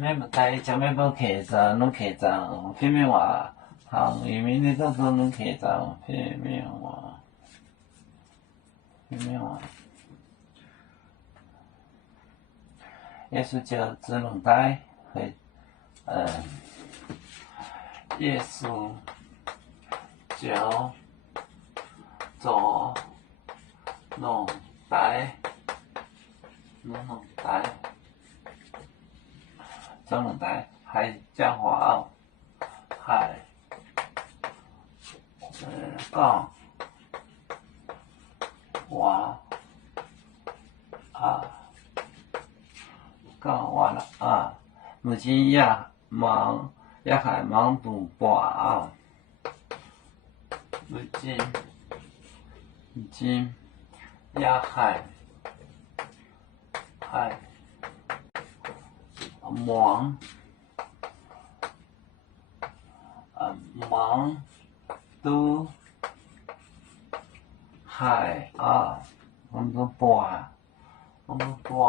免不该将免不客栈，拢客栈，偏偏话行移民的都拢客栈，偏偏话，耶稣就只能带会，耶稣就做能带，做能带，还讲话哦，还讲话啊。讲完了啊，目前也还忙读博啊，目前也还忙读还忙读博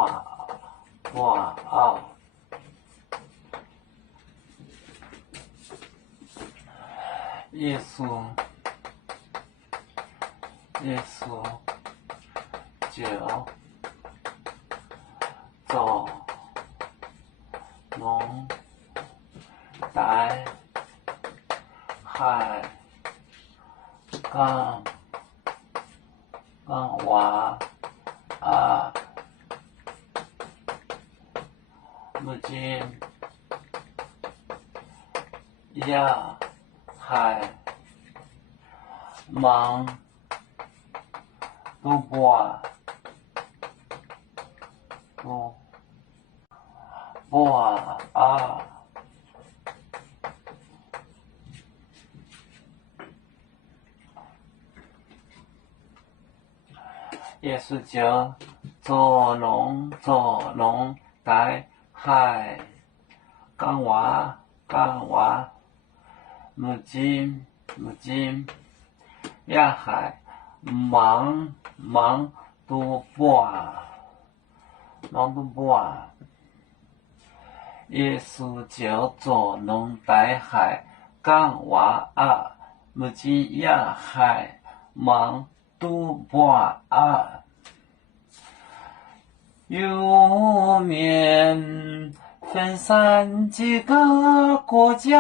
啊。耶稣就做能带还讲话啊。目前也还忙读博啊。耶稣就做农带还讲话，目前也还忙读博耶稣就做农带还讲话啊，目前也还忙读博啊。有面分散几个国家，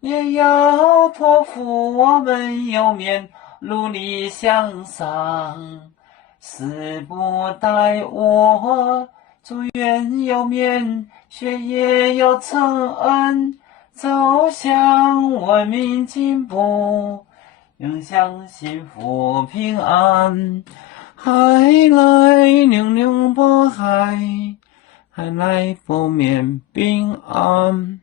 也要托付我们有面努力向上。死不待我，祝愿有面学业有成恩，走向文明进步，影响幸福平安。海来宁宁波海，海来不免平安。